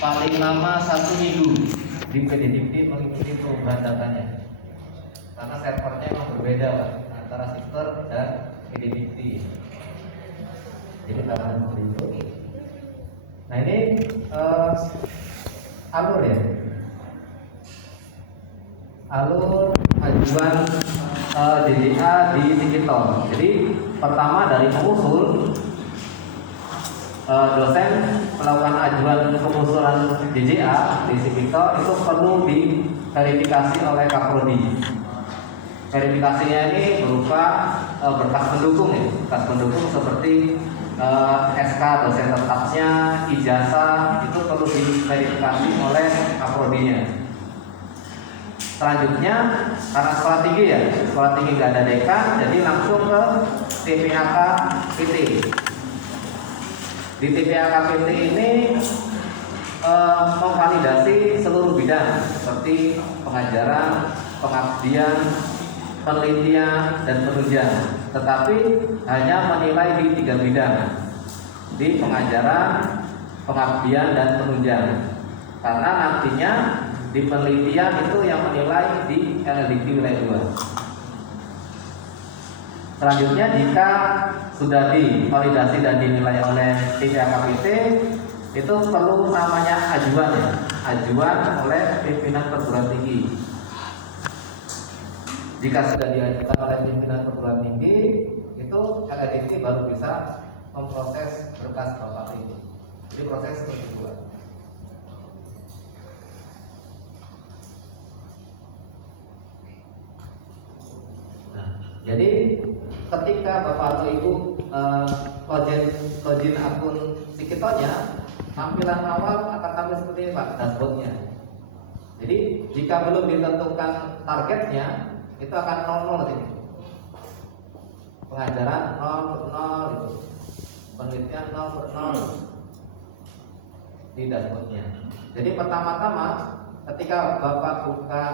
paling lama 1 minggu di PDDikti mengikuti perubahan datanya, karena servernya memang berbeda Pak, antara Sister dan PDDikti. Jadi tambahan seperti itu. Nah ini alur ya, alur ajuan DJA di Sikiton. Jadi pertama dari pengusul, dosen melakukan ajuan pengusulan DJA di Sikito itu perlu diverifikasi oleh Kaprodi. Verifikasinya ini berupa berkas pendukung ya, berkas pendukung seperti SK dosen tetapnya, ijazah, itu perlu diverifikasi oleh Kaprodinya. Selanjutnya karena sekolah tinggi ya, sekolah tinggi nggak ada dekan, jadi langsung ke TPAK PT. Di TPAK PT ini memvalidasi seluruh bidang seperti pengajaran, pengabdian, penelitian, dan penunjang. Tetapi hanya menilai di 3 bidang, di pengajaran, pengabdian, dan penunjang. Karena nantinya di penelitian itu yang menilai di LLDQ wilayah 2. Selanjutnya jika sudah divalidasi dan dinilai oleh TPAKPT, itu perlu namanya ajuan ya, ajuan oleh pimpinan perguruan tinggi. Jika sudah diajukan oleh pimpinan perguruan tinggi, itu LLDQ baru bisa memproses berkas bapak itu. Jadi proses kedua. Jadi ketika bapak atau ibu login akun Sikitonya, tampilan awal akan tampil seperti ini Pak, dashboardnya. Jadi jika belum ditentukan targetnya, itu akan 00 ini. Pengajaran 0/0 itu, penelitian 0/0 di dashboardnya. Jadi pertama-tama ketika Bapak buka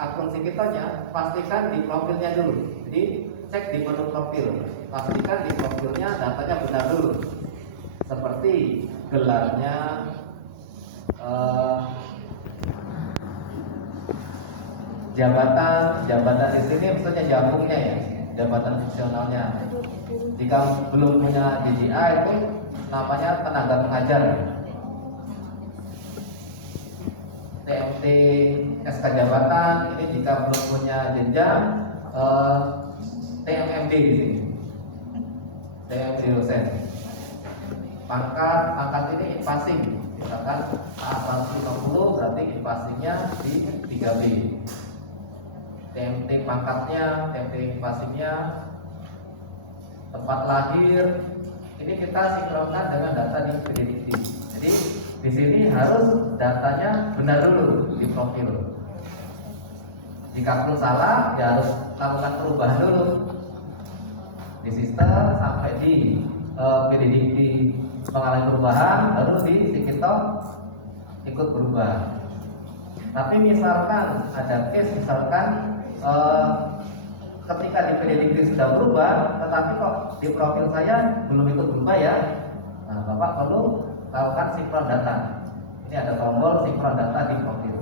akun Sikitonya, pastikan di profilnya dulu. Jadi cek di menu profil, pastikan di profilnya datanya benar dulu. Seperti gelarnya, jabatan di sini maksudnya jabungnya ya, jabatan fungsionalnya. Jika belum punya DJA itu namanya tenaga pengajar. TMT SK jabatan ini jika belum punya jenjang TMMD di sini, TMMD dosen. Pangkat ini invasing, misalkan A150 berarti invasingnya di 3B. TMT pangkatnya, TMT invasingnya, tempat lahir, ini kita sinkronkan dengan data di PDDikti. Jadi di sini harus datanya benar dulu di profil. Jika perlu salah, ya harus lakukan perubahan dulu di sistem sampai di PDDikti mengalami perubahan, baru di Sikito ikut berubah. Tapi misalkan ada case, misalkan ketika di PDDikti sudah berubah, tetapi kok di profil saya belum ikut berubah ya, nah Bapak perlu lakukan sinkron data. Ini ada tombol sinkron data di profil.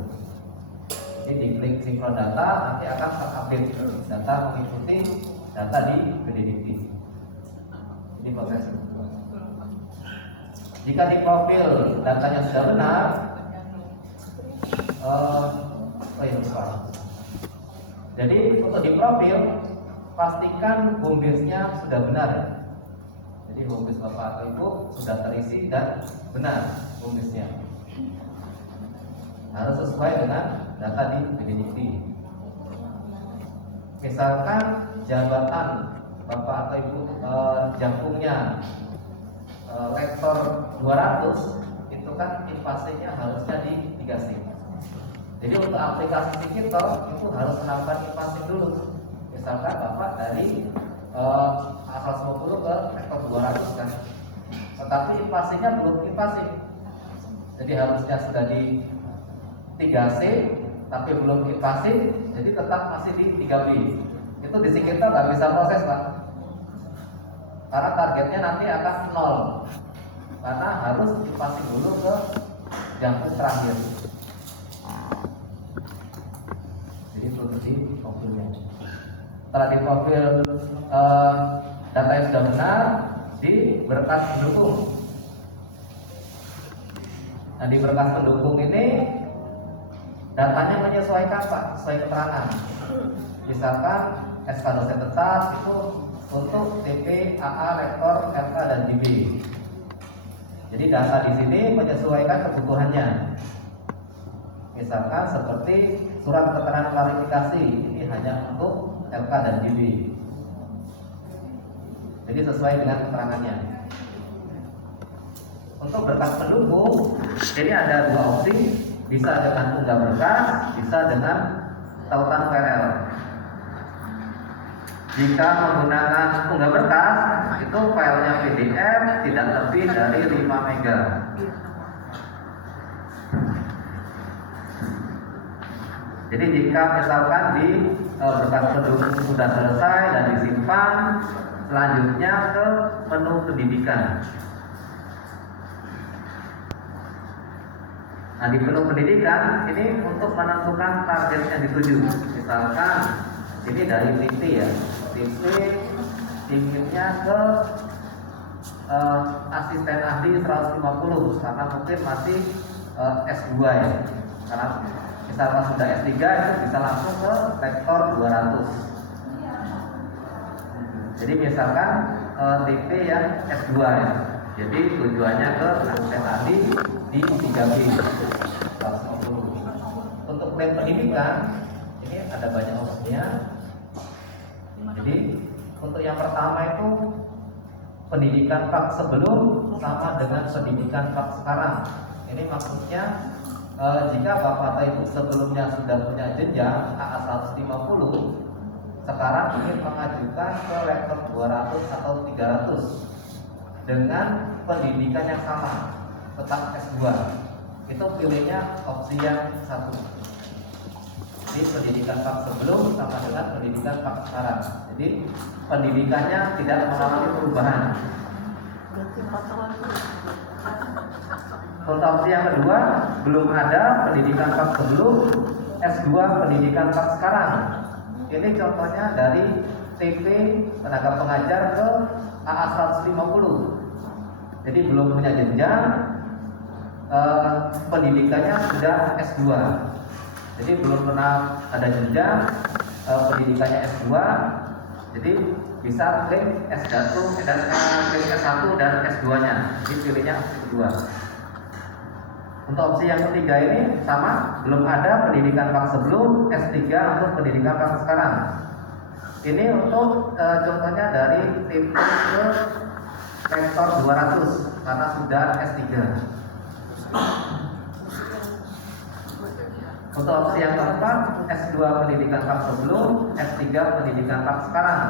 Jadi diklik sinkron data, nanti akan terupdate data mengikuti data di PDDikti. Ini proses. Jika di profil datanya sudah benar, jadi untuk di profil pastikan home base-nya sudah benar. Jadi home base Bapak atau Ibu sudah terisi dan benar home base-nya. Harus sesuai dengan data di PDDikti. Misalkan jabatan Bapak atau Ibu jangkungnya lektor 200, itu kan invasinya harusnya di 3C. Jadi untuk aplikasi Sikito itu harus melakukan invasi dulu. Misalkan Bapak dari A150 ke lektor 200 kan, tetapi invasinya belum invasi. Jadi harusnya sudah di 3C tapi belum invasi, jadi tetap masih di 3B. Itu di Sikito nggak bisa proses Pak, karena targetnya nanti akan 0. karena harus dipasang dulu ke jangkung terakhir. Jadi perlu di profilnya. Setelah di profil data yang sudah benar, di berkas pendukung. Nah, di berkas pendukung ini datanya menyesuaikan Pak, sesuai keterangan. Misalkan SK dosen tetap itu untuk TP, AA, lektor, FK, dan DB. Jadi data di sini menyesuaikan kebutuhannya. Misalkan seperti surat keterangan klarifikasi ini hanya untuk LK dan DB. Jadi sesuai dengan keterangannya. Untuk berkas pendukung ini ada dua opsi, bisa dengan unggah berkas, bisa dengan tautan PRL. Jika menggunakan unggah berkas, itu filenya PDF tidak lebih dari 5 MB. Jadi jika misalkan di berkas pendukung sudah selesai dan disimpan, selanjutnya ke menu pendidikan. Nah, di menu pendidikan ini untuk menentukan target yang dituju. Misalkan ini dari TP ya, TP inginnya ke asisten ahli 150 karena mungkin masih S2 ya. Karena misalkan sudah S3 itu bisa langsung ke lektor 200. Jadi misalkan TP yang S2 ya. Jadi tujuannya ke asisten ahli di 3B 150. Untuk klaim pendidikan ini ada banyak opsinya. Jadi untuk yang pertama itu pendidikan Pak sebelum sama dengan pendidikan Pak sekarang. Ini maksudnya jika Bapak atau Ibu sebelumnya sudah punya jenjang AA 150, sekarang ingin mengajukan ke lektor 200 atau 300 dengan pendidikan yang sama, tetap S2. Itu pilihnya opsi yang satu. Jadi pendidikan Pak sebelum sama dengan pendidikan Pak sekarang. Jadi pendidikannya tidak mengalami perubahan. Untuk opsi yang kedua, belum ada pendidikan Pak sebelum, S2 pendidikan Pak sekarang. Ini contohnya dari TP tenaga pengajar ke AA 150. Jadi belum punya jenjang, pendidikannya sudah S2. Jadi belum pernah ada jenjang, pendidikannya S2. Jadi bisa klaim S1 dan S1 dan S2-nya. Jadi pilihnya opsi kedua. Untuk opsi yang ketiga ini sama, belum ada pendidikan Pak sebelum, S3 untuk pendidikan Pak sekarang. Ini untuk contohnya dari TP ke lektor 200 karena sudah S3. Untuk opsi yang keempat, S2 pendidikan Pak sebelum, S3 pendidikan Pak sekarang.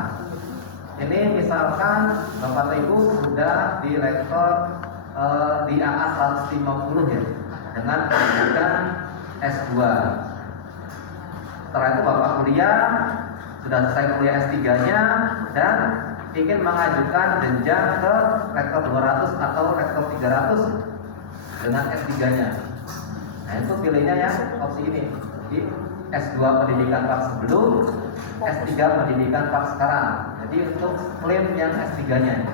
Ini misalkan Bapak atau Ibu sudah di lektor di AA 150 ya, dengan pendidikan S2. Setelah itu Bapak kuliah, sudah selesai kuliah S3-nya dan ingin mengajukan jenjang ke lektor 200 atau lektor 300 dengan S3-nya. Nah, itu pilihnya ya opsi ini. Jadi S2 pendidikan Pak sebelum, S3 pendidikan Pak sekarang. Jadi untuk klaim yang S3-nya.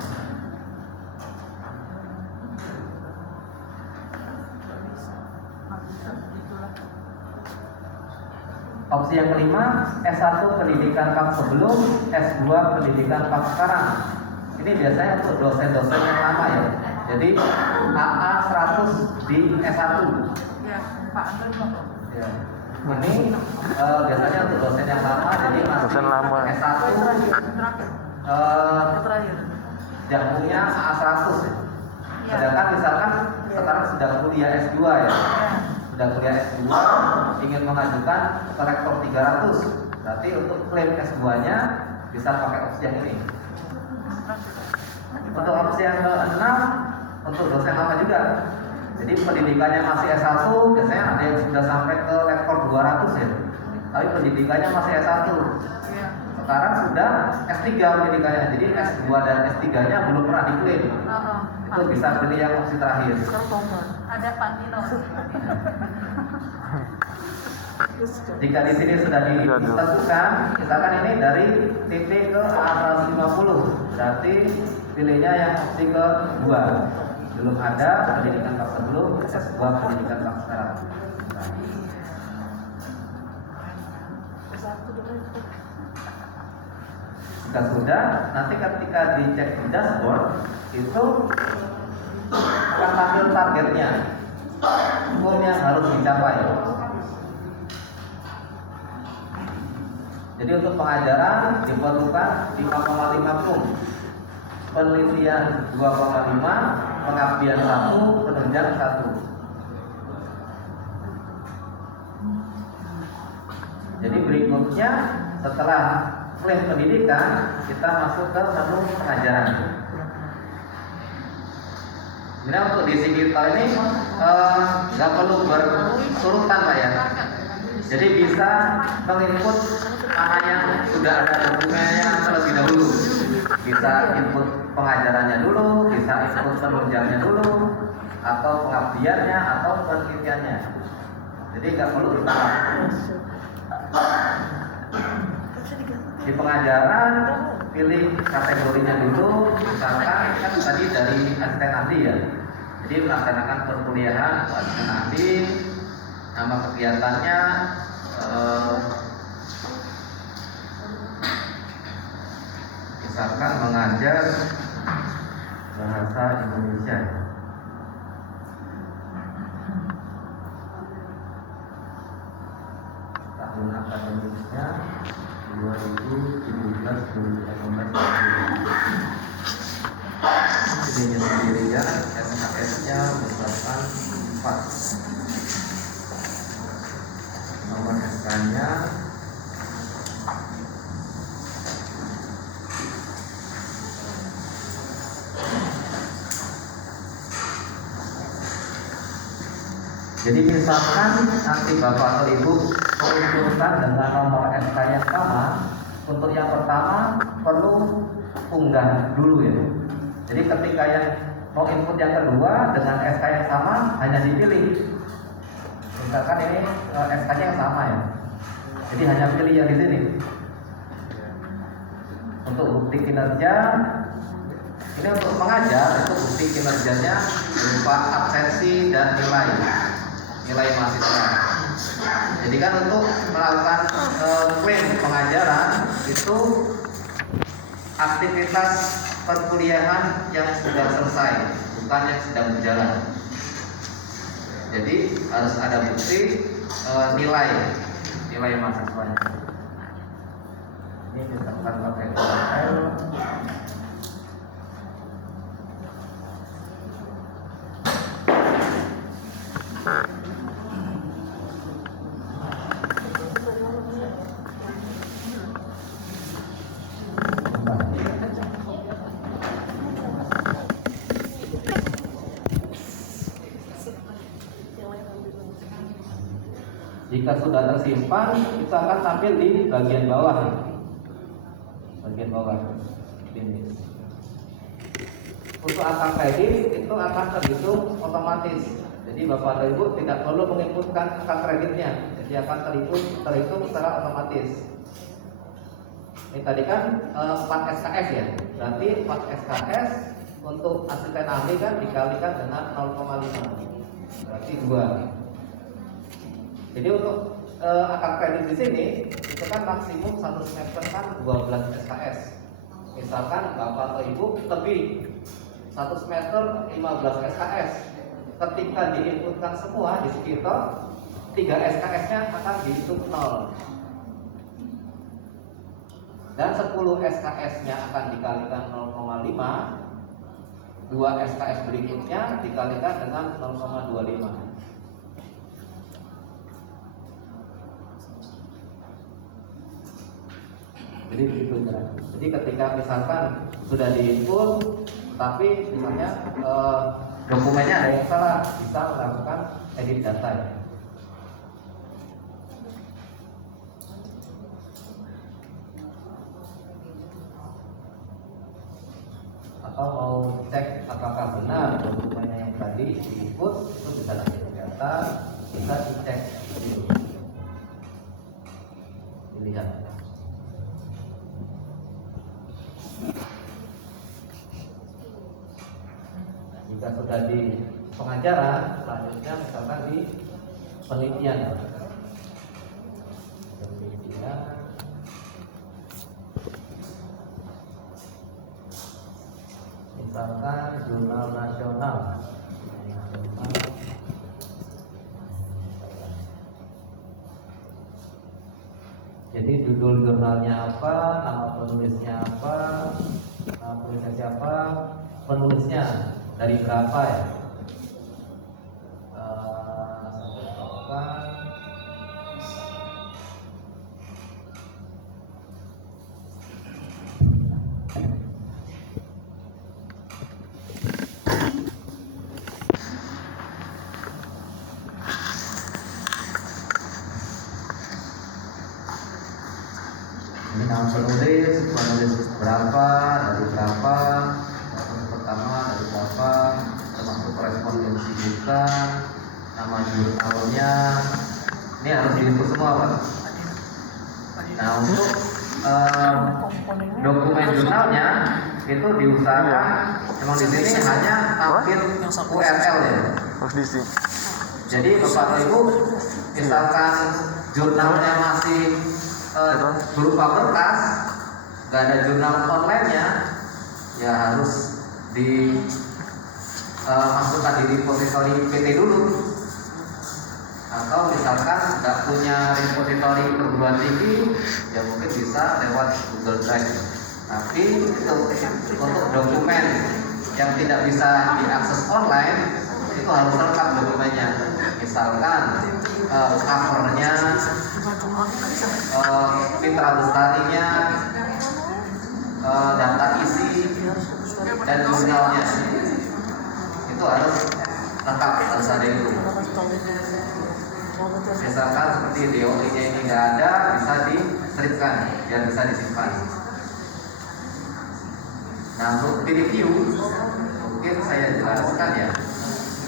Opsi yang kelima, S1 pendidikan Pak sebelum, S2 pendidikan Pak sekarang. Ini biasanya untuk dosen-dosen yang lama ya. Jadi AA 100 di S1. Ya, Pak Andre. Ya. Ini biasanya untuk dosen yang lama, jadi masih Dosen lama. S1 Terakhir. jangkungnya AA 100 ya. Ya. Sedangkan misalkan sekarang sudah kuliah S2 ya. Sudah kuliah S2 ingin mengajukan ke lektor 300, berarti untuk klaim S2-nya bisa pakai opsi yang ini. Untuk opsi yang ke-6 untuk dosen lama juga. Jadi pendidikannya masih S1, biasanya ada yang sudah sampai ke lektor 200 ya. Tapi pendidikannya masih S1. Sekarang sudah S3 pendidikannya. Jadi S2 dan S3-nya belum pernah diklaim. Jadi itu bisa pilih yang opsi terakhir. Ada Pak Nino. Jika di sini sudah ditentukan, misalkan ini dari titik ke arah 50, berarti pilihnya yang opsi kedua. Belum ada pendidikan tahap sebelum, S2 pendidikan tahap sekarang. Jika sudah, nanti ketika dicek di dashboard itu akan tampil targetnya, goal yang harus dicapai. Jadi untuk pengajaran diperlukan 5,5 PUM, penelitian 2,5, pengabdian 1, penunjang 1. Jadi berikutnya setelah klaim pendidikan kita masuk ke menu pengajaran. Jadi untuk di digital ini nggak perlu berurutan Pak ya. Jadi bisa menginput mana yang sudah ada dokumennya terlebih dahulu. Bisa input pengajarannya dulu, bisa input penunjangnya dulu, atau pengabdiannya atau penelitiannya. Jadi nggak perlu urutan. Di pengajaran pilih kategorinya dulu, misalkan kan tadi dari asisten ahli ya. Jadi melaksanakan perkuliahan asisten ahli, nama kegiatannya misalkan mengajar bahasa Indonesia. Tahun akademiknya 2017-2018. Ini sendirian, SKS-nya misalkan 4. Nomor SK-nya jadi misalkan nanti Bapak atau Ibu mengumpulkan dengan nomor SK yang sama, untuk yang pertama perlu unggah dulu ya. Jadi ketika yang mau input yang kedua dengan SK yang sama hanya dipilih. Misalkan ini SK-nya yang sama ya. Jadi hanya pilih yang di sini. Untuk bukti kinerja, ini untuk mengajar itu bukti kinerjanya berupa absensi dan nilai mahasiswa. Jadi kan untuk melakukan klaim pengajaran itu aktivitas perkuliahan yang sudah selesai, bukan yang sedang berjalan. Jadi harus ada bukti nilai mahasiswanya. Ini misalkan pakai URL. Jika sudah tersimpan, itu akan tampil di bagian bawah. Bagian bawah ini. Untuk angka kredit itu akan terhitung otomatis. Jadi Bapak atau Ibu tidak perlu menginputkan angka kreditnya. Jadi akan terhitung secara otomatis. Ini tadi kan 4 SKS ya. Berarti 4 SKS untuk asisten ahli kan dikalikan dengan 0,5. Berarti 2. Jadi untuk angka kredit di sini itu kan maksimum 1 semester kan 12 SKS. Misalkan Bapak atau Ibu lebih 1 semester 15 SKS. Ketika diinputkan semua di sekitar 3 SKS-nya akan dihitung 0. Dan 10 SKS-nya akan dikalikan 0,5. 2 SKS berikutnya dikalikan dengan 0,25. Jadi begitu cara. Jadi ketika misalkan sudah diinput, tapi misalnya dokumennya ada yang salah, bisa melakukan edit data ya. atau mau cek apakah benar dokumennya yang tadi diinput, itu bisa nanti di atas, bisa dicek dulu, dilihat. Jika sudah di pengajaran, selanjutnya misalkan di penelitian. Misalkan jurnal nasional. Jadi judul jurnalnya apa, nama penulisnya apa, nama penulisnya siapa, penulisnya dari berapa ya? Ini nama penulis berapa, dari berapa, penulis pertama dari berapa, termasuk korespondensi juga, nama jurnalnya, ini harus diinput semua Pak. Nah untuk dokumen jurnalnya itu diusahakan, memang di sini hanya tampil URL ya. Jadi Bapak Ibu, misalkan jurnalnya masih berupa kertas, nggak ada jurnal online-nya, ya harus dimasukkan di repository PT dulu. Atau misalkan nggak punya repository perguruan tinggi, ya mungkin bisa lewat Google Drive. Tapi untuk dokumen yang tidak bisa diakses online, itu harus lengkap dokumennya. Misalkan covernya, mitra lestarinya, data isi dan jurnalnya, itu harus lengkap, harus ada itu. Misalkan seperti DOI-nya ini nggak ada, bisa distripkan biar bisa disimpan. Nah untuk di review mungkin saya jelaskan ya.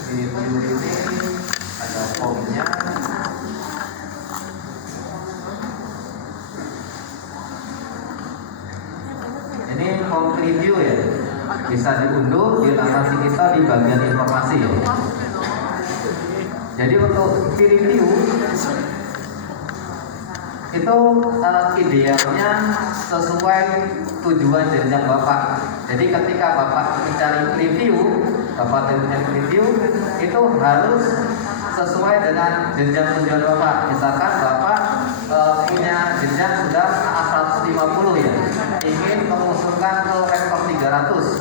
Di review ini ada formnya. Ini form review ya, bisa diunduh di narasi kita di bagian informasi ya. Jadi untuk peer review itu idealnya sesuai tujuan jenjang Bapak. Jadi ketika Bapak mencari review, Bapak mencari review itu harus sesuai dengan jenjang tujuan Bapak. Misalkan Bapak punya jenjang sudah A150 ya, ingin mengusulkan ke rektor 300,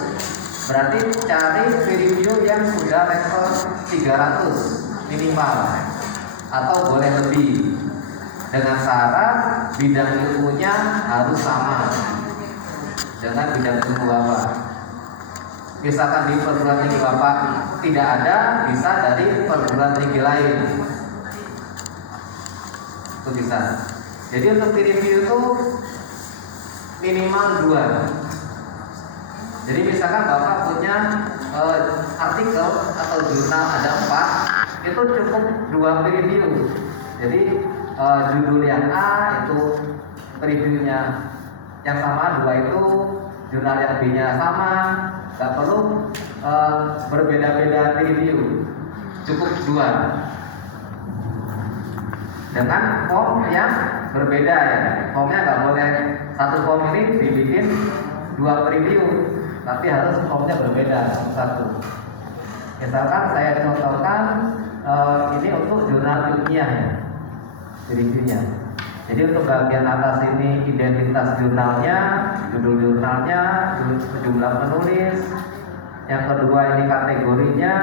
berarti cari peer review yang sudah rektor 300 minimal, atau boleh lebih, dengan syarat bidang ilmunya harus sama dengan bidang ilmu Bapak. Misalkan di perguruan tinggi Bapak tidak ada, bisa dari perguruan tinggi lain, itu bisa. Jadi untuk peer review itu minimal 2. Jadi misalkan Bapak punya artikel atau jurnal ada 4, itu cukup 2 peer review. Jadi judul yang A itu reviewnya yang sama, 2 itu jurnal yang B-nya sama, nggak perlu berbeda-beda peer review, cukup 2 dengan form yang berbeda ya. Formnya nggak boleh satu form ini dibikin 2 review, tapi harus formnya berbeda satu. Misalkan saya contohkan ini untuk jurnal ilmiah ya, reviewnya. Jadi untuk bagian atas ini identitas jurnalnya, judul jurnalnya, jumlah penulis. Yang kedua ini kategorinya,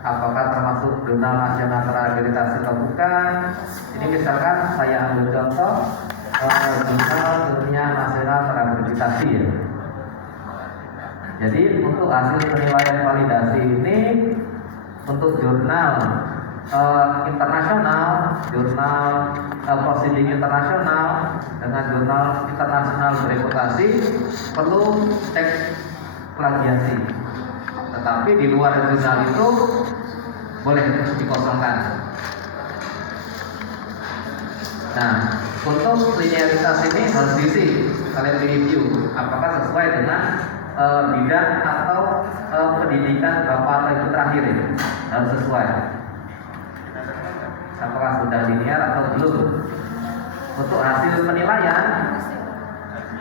apakah termasuk jurnal nasional terakreditasi atau bukan. Ini misalkan saya ambil contoh jurnal ilmiah nasional terakreditasi ya. Jadi untuk hasil penilaian validasi ini untuk jurnal internasional, jurnal proceeding internasional dengan jurnal internasional bereputasi perlu cek plagiasi. Tetapi di luar jurnal itu boleh dikosongkan. Nah, untuk linearitas ini harus diisi oleh review apakah sesuai dengan bidang atau pendidikan bapak atau ibu terakhir ini, harus sesuai. Apakah sudah linear atau belum? Untuk hasil penilaian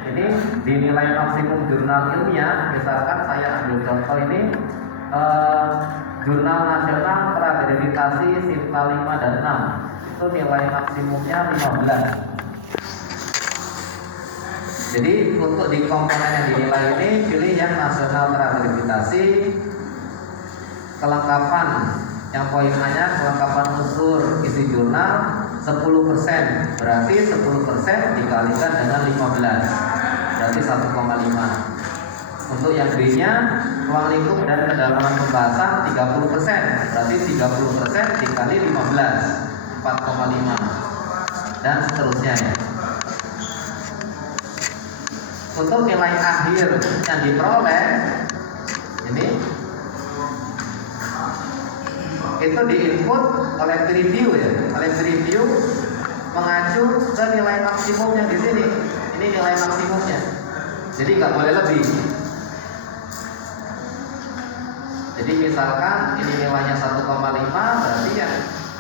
ini dinilai maksimum jurnal ilmiah. Misalkan saya ambil contoh ini jurnal nasional terakreditasi SIPKA 5 dan 6, itu nilai maksimumnya 15. Jadi untuk di komponen yang dinilai ini pilih yang nasional terakreditasi. Kelengkapan yang poin A-nya kelengkapan unsur isi jurnal 10%, berarti 10% dikalikan dengan 15, berarti 1,5. Untuk yang B-nya ruang lingkup dan kedalaman pembahasan 30%, berarti 30% dikali 15, 4,5, dan seterusnya ya. Untuk nilai akhir yang diperoleh ini itu diinput oleh preview ya, oleh preview mengacu ke nilai maksimumnya di sini. Ini nilai maksimumnya, jadi nggak boleh lebih. Jadi misalkan ini nilainya 1,5, berarti yang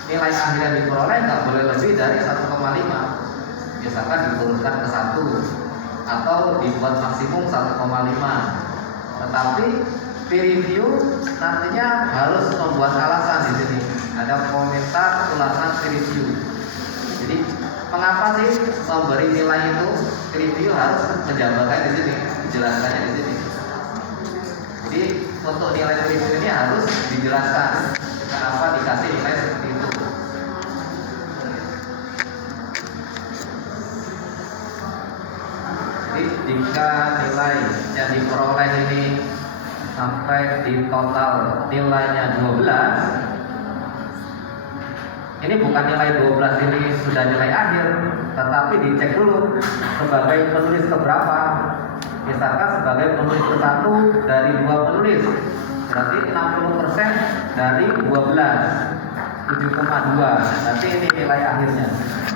nilai akhir yang diperoleh nggak boleh lebih dari 1,5. Misalkan diturunkan ke 1 atau dibuat maksimum 1,5. Tetapi peer review nantinya harus membuat alasan di sini. Ada komentar ulasan peer review. Jadi mengapa sih memberi nilai itu? Peer review harus menjabarkan di sini, dijelaskannya di sini. Jadi untuk nilai peer review ini harus dijelaskan kenapa dikasih nilai seperti itu. Jadi jika nilai yang diperoleh ini sampai di total nilainya 12, ini bukan nilai 12 ini sudah nilai akhir, tetapi dicek dulu sebagai penulis keberapa. Misalkan sebagai penulis ke-1 dari 2 penulis, berarti 60% dari 12, 7,2, berarti ini nilai akhirnya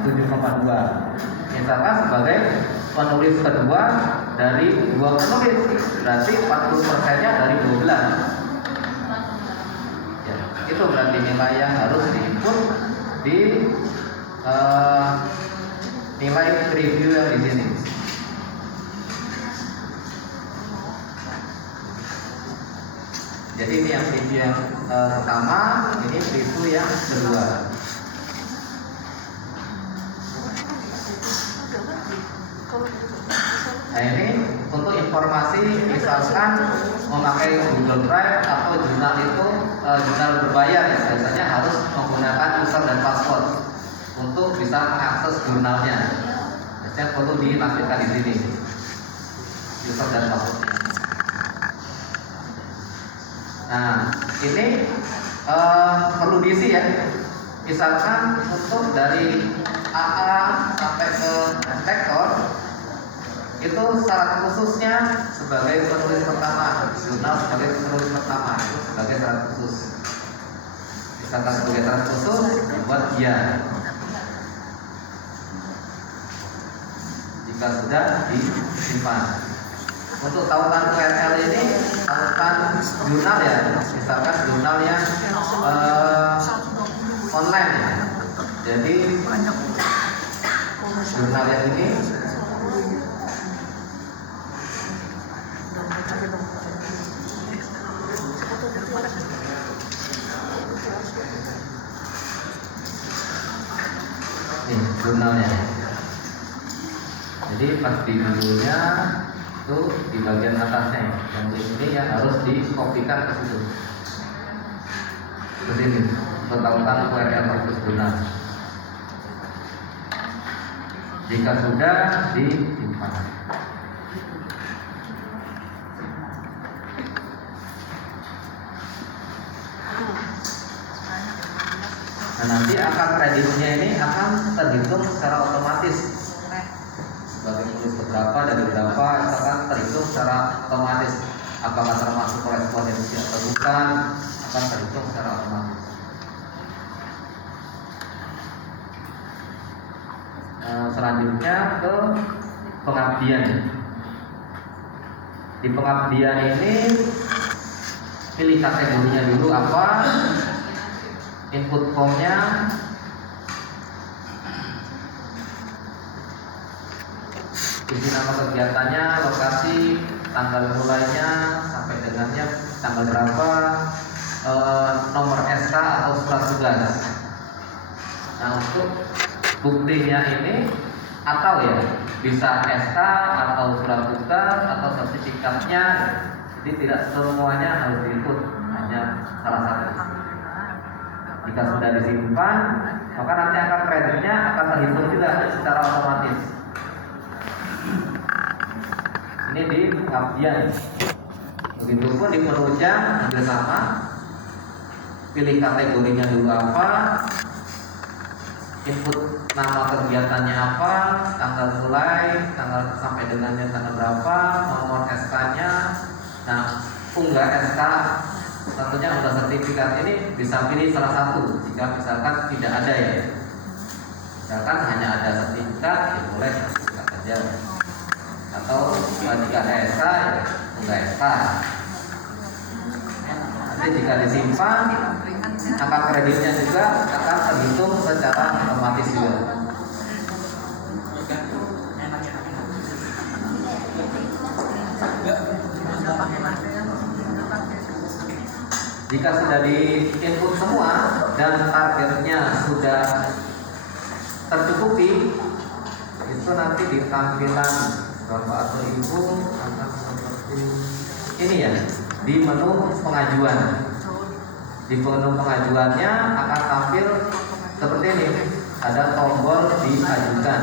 7,2. Misalkan sebagai penulis kedua dari 2 penulis, berarti 40%-nya dari 12 ya, itu berarti nilai yang harus diinput di nilai preview yang di sini. Jadi ini yang preview yang pertama, ini preview yang kedua. Nah ini untuk informasi, misalkan memakai Google Drive atau jurnal itu jurnal berbayar ya, biasanya harus menggunakan user dan password untuk bisa mengakses jurnalnya. Biasanya perlu dilampirkan di sini user dan passwordnya. Nah ini perlu diisi ya. Misalkan untuk dari AA sampai ke inspektor itu syarat khususnya sebagai penulis pertama, jurnal sebagai penulis pertama itu sebagai syarat khusus. Misalkan sebagai syarat khusus buat ya. Jika sudah disimpan. Untuk tautan URL ini tautan jurnal ya, misalkan jurnal yang online ya. Jadi jurnal yang ini jurnalnya. Jadi pas di judulnya itu di bagian atasnya yang ini yang harus dikopikan ke situ. Seperti ini, tentang URL perpus jurnal. Jika sudah disimpan. Nah, nanti akar kreditnya ini akan terhitung secara otomatis sebagai penulis berapa dari berapa, itu akan terhitung secara otomatis apakah termasuk korespondensi atau bukan, akan terhitung secara otomatis. Selanjutnya ke pengabdian. Di pengabdian ini pilih kategorinya dulu apa, input formnya, isi nama kegiatannya, lokasi, tanggal mulainya sampai dengannya tanggal berapa, nomor SK atau surat tugas. Nah, untuk buktinya ini atau ya bisa SK atau surat tugas atau sertifikatnya, jadi tidak semuanya harus diikut, hanya salah satu. Jika sudah disimpan, maka nanti akan kreditnya akan terhitung juga secara otomatis. Ini di pengabdian. Begitupun di penunjang hampir sama. Pilih kategorinya dulu apa, input nama kegiatannya apa, tanggal mulai, tanggal sampai dengannya tanggal berapa, nomor SK-nya. Nah, unggah SK, tentunya unggah sertifikat ini bisa pilih salah satu. Jika misalkan tidak ada ya, misalkan hanya ada sertifikat, ya boleh sertifikat saja. Atau jika ada SK, ya unggah SK. Nanti jika disimpan, angka kreditnya juga akan terhitung secara otomatis juga. Jika sudah di input semua dan targetnya sudah tercukupi, itu nanti di tampilan Bapak atau Ibu akan seperti ini ya, di menu pengajuan. Di menu pengajuannya akan tampil seperti ini, ada tombol diajukan.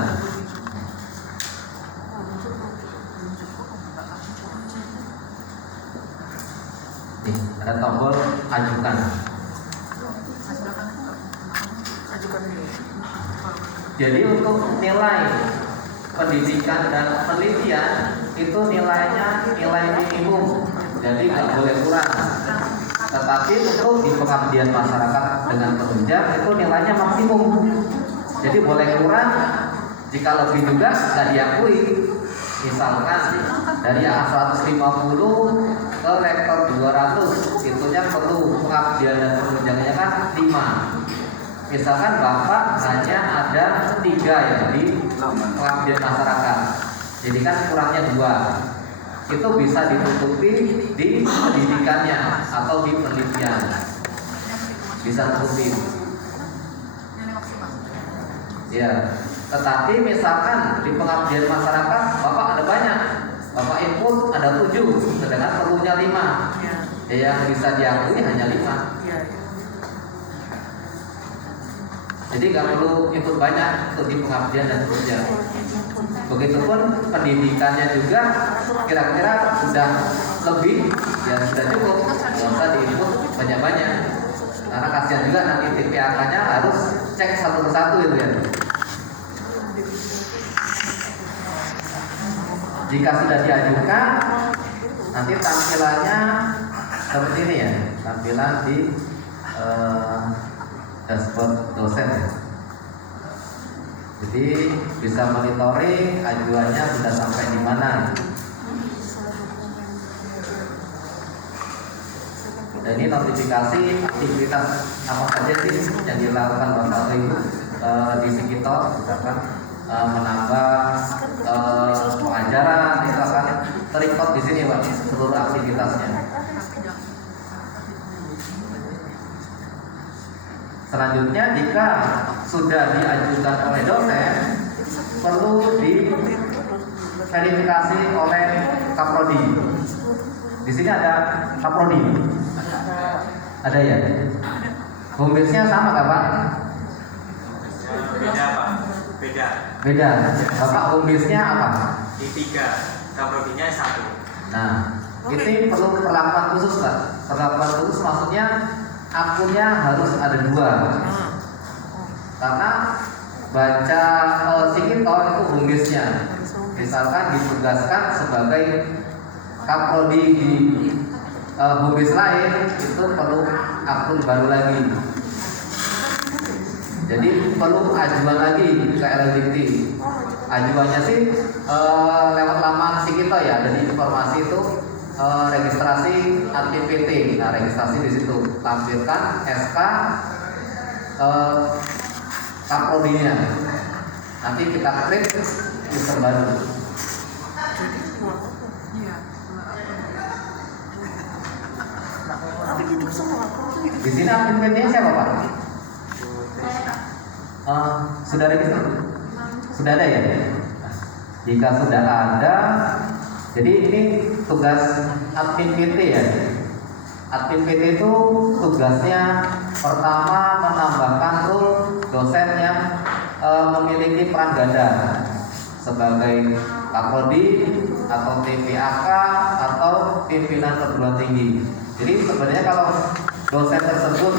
Nih, ada tombol ajukan. Jadi untuk nilai pendidikan dan penelitian itu nilainya nilai minimum, jadi nggak boleh kurang. Tetapi untuk di pengabdian masyarakat dengan penunjang itu nilainya maksimum, jadi boleh kurang. Jika lebih juga nggak diakui. Misalkan dari A150 ke rektor 200, itunya perlu pengabdian dan penunjangnya kan 5. Misalkan Bapak hanya ada 3 ya di pengabdian masyarakat, jadi kan kurangnya 2. Itu bisa ditutupi di pendidikannya atau di penelitian, bisa tutupi. Ya, tetapi misalkan di pengabdian masyarakat Bapak ada banyak, Bapak input ada 7, sedangkan perlunya 5, ya yang bisa diakui hanya 5. Jadi nggak perlu input banyak untuk di pengabdian dan penunjang. Begitupun pendidikannya juga kira-kira sudah lebih, ya sudah cukup, nggak usah diinput banyak-banyak. Karena kasihan juga nanti TPAK-nya harus cek satu persatu itu ya. Jika sudah diajukan, nanti tampilannya seperti ini ya, tampilan di dashboard dosen ya. Jadi bisa monitoring ajuannya sudah sampai di mana. Dan ini notifikasi aktivitas apa saja sih yang dilakukan Bapak Ibu di sekitar, misalkan menambah pengajaran, itu akan terrecord di sini Pak, seluruh aktivitasnya. Selanjutnya, jika sudah diajukan oleh dosen, perlu diverifikasi oleh Kaprodi. Di sini ada Kaprodi, ada ya. Home base-nya sama nggak Pak? Beda Pak, beda. Beda. Bapak home base-nya apa? Di 3, Kaprodinya 1. Nah, ini perlu perlakuan khusus Pak. Perlakuan khusus maksudnya akunnya harus ada 2. Karena baca Sikitor itu home base-nya. Misalkan ditugaskan sebagai kaprodi di home base lain itu perlu akun baru lagi. Jadi perlu ajuan lagi ke LLDT. Ajuannya sih lewat laman Sikito ya. Jadi informasi itu registrasi admin PT. Nah, registrasi di situ tampilkan SK kaprodinya. Nanti kita klik user baru. Di sini admin PT-nya siapa Pak? Sudah register? Sudah ada ya? Jika sudah ada, jadi ini tugas admin PT ya. Admin PT itu tugasnya pertama menambahkan role dosen yang memiliki peran ganda sebagai kaprodi atau TPAK atau pimpinan perguruan tinggi. Jadi sebenarnya kalau dosen tersebut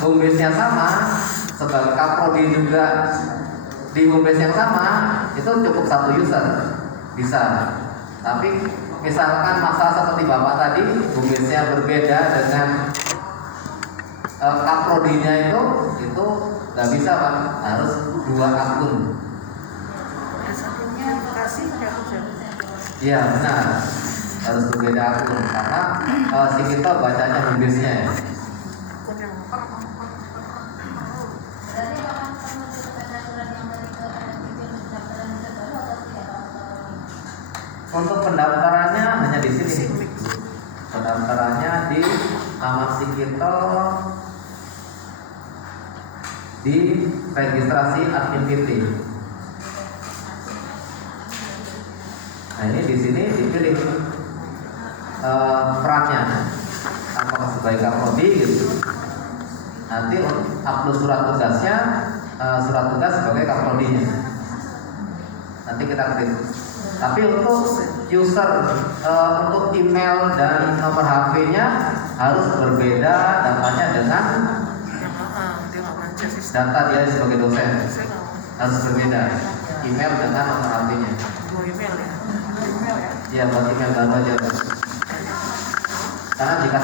home base-nya sama, sebagai kaprodi juga di home base yang sama, itu cukup satu user bisa. Tapi misalkan masalah seperti Bapak tadi, home base-nya berbeda dengan kaprodinya itu nggak bisa Pak, harus 2 akun. Satunya kasih Iya benar, harus berbeda akun karena si kita bacanya home base-nya ya. Untuk pendaftarannya hanya di sini. Pendaftarannya di Taman Sikito di registrasi admin PT. Nah ini di sini dipilih perannya, apakah sebagai kaprodi gitu. Nanti upload surat tugasnya, surat tugas sebagai kaprodinya. Nanti kita klik. Tapi untuk user, untuk email dan nomor HP-nya harus berbeda datanya dengan data dia sebagai dosen. Harus berbeda email dengan nomor HP-nya. Iya, buat email baru aja. Karena jika